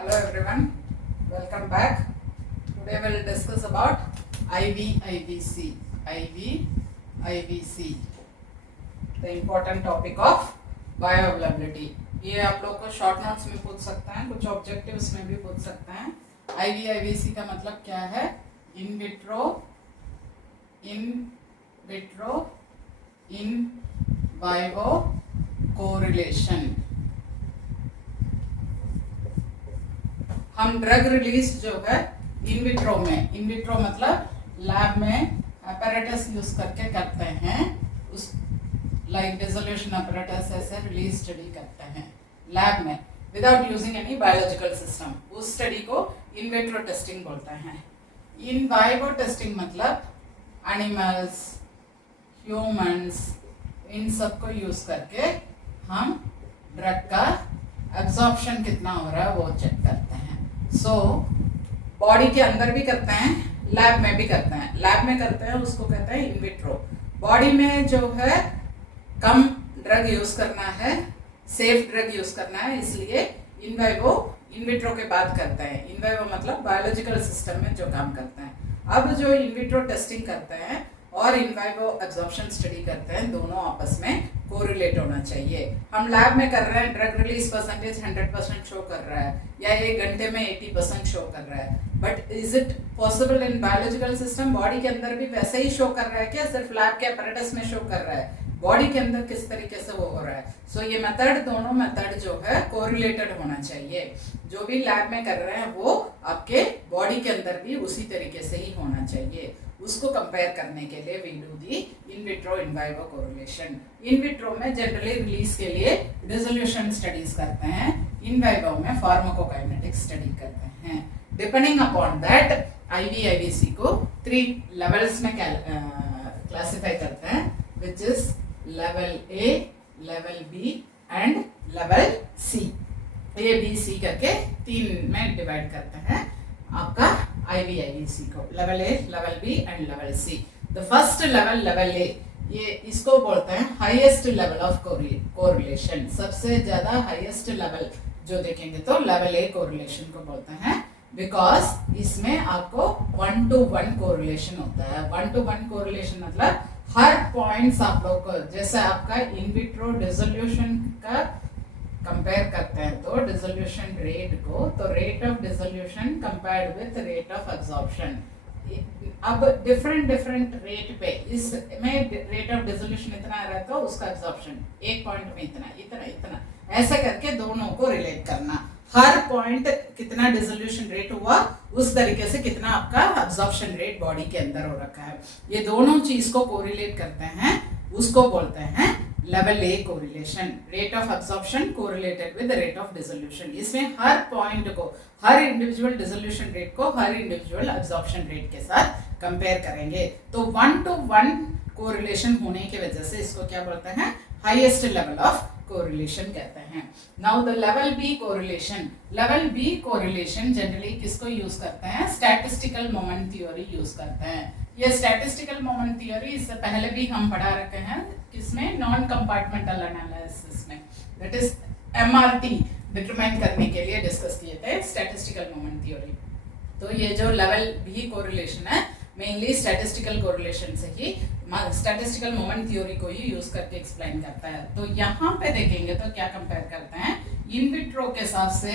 Hello everyone, welcome back. Today we will discuss about IVIVC. IVIVC, the important topic of bioavailability. ये आप लोग को short notes में पूछ सकते हैं, कुछ ऑब्जेक्टिव्स में भी पूछ सकते हैं. IVIVC का मतलब क्या है? इन विट्रो इन वाइवो कोरिलेशन. हम ड्रग रिलीज जो है इन विट्रो मतलब लैब में अपैरेटस यूज करके करते हैं, उस लाइक डिसोल्यूशन अपैरेटस ऐसे रिलीज स्टडी करते हैं लैब में without using any biological system. उस स्टडी को इन विट्रो टेस्टिंग बोलते हैं. इन वाइवो टेस्टिंग मतलब एनिमल्स, ह्यूमंस, इन सबको यूज करके हम ड्रग का एब्जॉर्प्शन कितना हो रहा है वो चेक करते हैं. सो बॉडी के अंदर भी करते हैं, लैब में भी करते हैं. लैब में करते हैं उसको कहते हैं इन विट्रो. बॉडी में जो है कम ड्रग यूज करना है, सेफ ड्रग यूज करना है, इसलिए इन वाइवो इन विट्रो के बाद करते हैं. इन वाइवो मतलब बायोलॉजिकल सिस्टम में जो काम करते हैं. अब जो इन विट्रो टेस्टिंग करते हैं और इन वाइवो एब्जॉर्प्शन स्टडी करते हैं, दोनों आपस में कोरिलेट होना चाहिए. हम लैब में कर रहे हैं, ड्रग रिलीज परसेंटेज 100% शो कर रहा है या 1 घंटे में 80% शो कर रहा है, but is it possible in biological system? Body के अंदर भी वैसे ही शो कर रहा है क्या? सिर्फ लैब के अपैरेटस में शो कर रहा है? बॉडी के अंदर किस तरीके से वो हो रहा है? सो ये मेथड, दोनों मेथड जो है कोरिलेटेड होना चाहिए. जो भी लैब में कर रहे हैं वो आपके बॉडी के अंदर भी उसी तरीके से ही होना चाहिए. उसको कंपेयर करने के लिए we do the in vitro in vivo correlation. In vitro में जनरली रिलीज के लिए डिसोल्यूशन स्टडीज करते हैं, इन वाइवो में फार्माकोकाइनेटिक स्टडी करते हैं. डिपेंडिंग अपॉन दैट IVIVC को 3 लेवल्स में क्लासिफाई करते हैं, which is level A, level B and level C. A, B, C करके 3 में डिवाइड करते हैं आपका IVIVC को. Level A, level B and level C. The first level, level A, ये इसको बोलते हैं हाईएस्ट लेवल ऑफ कोरिलेशन. सबसे ज्यादा हाईएस्ट लेवल जो देखेंगे तो लेवल A कोरिलेशन को बोलते हैं, बिकॉज इसमें आपको 1-to-1 कोरिलेशन होता है. 1-to-1 कोरिलेशन मतलब हर पॉइंट्स आप लोग को, जैसे आपका इन विट्रो डिसोल्यूशन का कंपेयर करते हैं तो डिसोल्यूशन रेट को, तो rate of dissolution compared with rate of absorption. अब डिफरेंट रेट पे इसमें रेट ऑफ डिसोल्यूशन इतना आ रहा है तो उसका एब्जॉर्प्शन एक पॉइंट में इतना ऐसा करके दोनों को रिलेट करना. हर पॉइंट कितना डिसोल्यूशन रेट हुआ, उस तरीके से कितना आपका एब्जॉर्प्शन रेट बॉडी के अंदर हो रखा है. ये दोनों चीज को कोरिलेट करते हैं, उसको बोलते हैं level A correlation. Rate of absorption correlated with rate of dissolution. इसमें हर पॉइंट को, हर इंडिविजुअल डिसोल्यूशन रेट को हर इंडिविजुअल एब्जॉर्प्शन रेट के साथ कंपेयर करेंगे. तो 1-to-1 कोरिलेशन होने की वजह से इसको क्या बोलते हैं? हाईएस्ट लेवल ऑफ कोरिलेशन कहते हैं. Now the level B correlation. Level B correlation generally किसको यूज करते हैं? स्टैटिस्टिकल मोमेंट थ्योरी यूज करते हैं. ये स्टैटिस्टिकल मोमेंट थ्योरी इससे पहले भी हम पढ़ा रखे हैं, किसमें? नॉन कंपार्टमेंटल एनालिसिस में, दैट इज MRT डिटरमाइन करने के लिए डिस्कस किए थे स्टैटिस्टिकल मोमेंट थ्योरी. तो ये जो लेवल B कोरिलेशन है मेनली स्टैटिस्टिकल कोरिलेशन से ही, स्टैटिस्टिकल मोमेंट थ्योरी को ही यूज करके एक्सप्लेन करता है. तो यहाँ पे देखेंगे तो क्या कंपेयर करते हैं? इन विट्रो के हिसाब से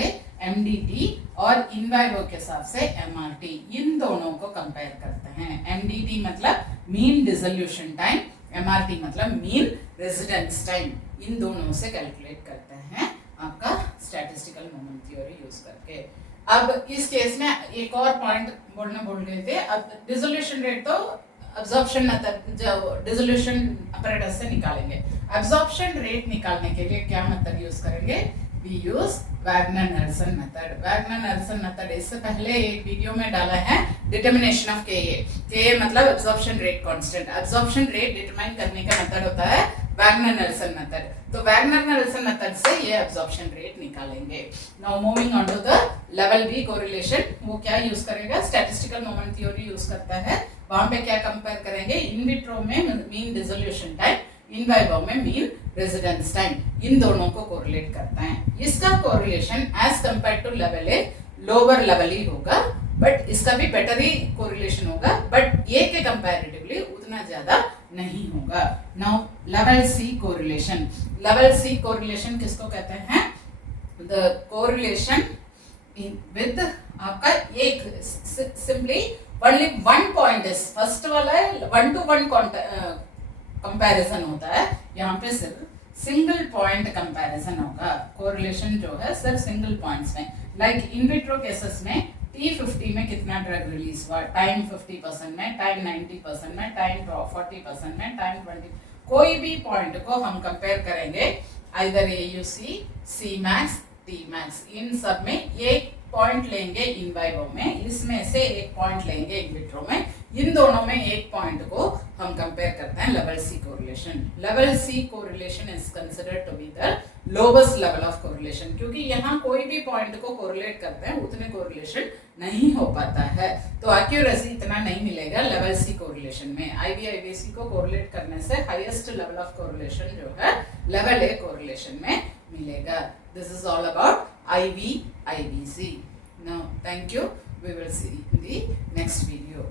MDT और इन वाइवो के हिसाब से MRT, इन दोनों को कंपेयर करते हैं. MDT मतलब मीन डिसोल्यूशन टाइम, MRT मतलब मीन रेजिडेंस टाइम. इन दोनों से कैलकुलेट करते हैं आपका स्टैटिस्टिकल मोमेंट थ्योरी यूज करके. अब इस केस में एक और पॉइंट बोल गए थे. अब डिसोल्यूशन रेट तो एब्जॉर्प्शन मेथड, जो डिसोल्यूशन अपैरेटस से निकालेंगे. एब्जॉर्प्शन रेट निकालने के लिए क्या मेथड यूज करेंगे? We use Wagner Nelson method. Wagner Nelson method इससे पहले एक वीडियो में डाला है, डिटर्मिनेशन ऑफ Ka मतलब absorption rate constant. Absorption rate determine करने का मेथड होता है वैगनर-नेल्सन मेथड. तो वैगनर-नेल्सन मेथड से ये एब्जॉर्प्शन रेट निकालेंगे. Now moving on to the level B correlation. वो क्या यूज करेगा? स्टैटिस्टिकल मोमेंट थ्योरी यूज करता है. वहां पे क्या कंपेयर करेंगे? इन विट्रो में mean dissolution time, in vivo में मीन रेजिडेंस टाइम, इन दोनों को कोरिलेट करता है। इसका correlation as compare to level A lower level ही होगा, बट इसका भी बेटर ही कोरिलेशन होगा, बट ए के कंपैरेटिवली उतना ज्यादा नहीं होगा। Now level C correlation, level C correlation किसको कहते हैं? द कोरिलेशन विद आपका एक simply only one point is, first वाला है 1 to 1 कंपैरिजन होता है, यहाँ पे सिर्फ सिंगल पॉइंट कंपैरिजन होगा। कोरिलेशन जो है सिर्फ सिंगल पॉइंट्स में, लाइक इन विट्रो केसेस में T50 में कितना ड्रग रिलीज हुआ, टाइम 50% में, टाइम 90% में, टाइम 40% में, टाइम 20, कोई भी पॉइंट को हम कंपेयर करेंगे आइदर AUC, Cmax, Tmax, इन सब में एक पॉइंट लेंगे इन वाइवो में, इसमें से एक पॉइंट लेंगे इन विट्रो में, इन दोनों में एक पॉइंट को हम कंपेयर करते हैं level C correlation. Level C correlation is considered to be the lowest level of correlation, क्योंकि यहाँ कोई भी पॉइंट को कोरिलेट करते हैं उतने कोरिलेशन नहीं हो पाता है, तो एक्यूरेसी इतना नहीं मिलेगा लेवल सी कोरिलेशन में। IVC को कोरिलेट करने से हाईएस्ट लेवल ऑफ कोरिलेशन जो है लेवल ए कोरिलेशन में मिलेगा। This is all about IVC. Now, thank you. We will see in the next video.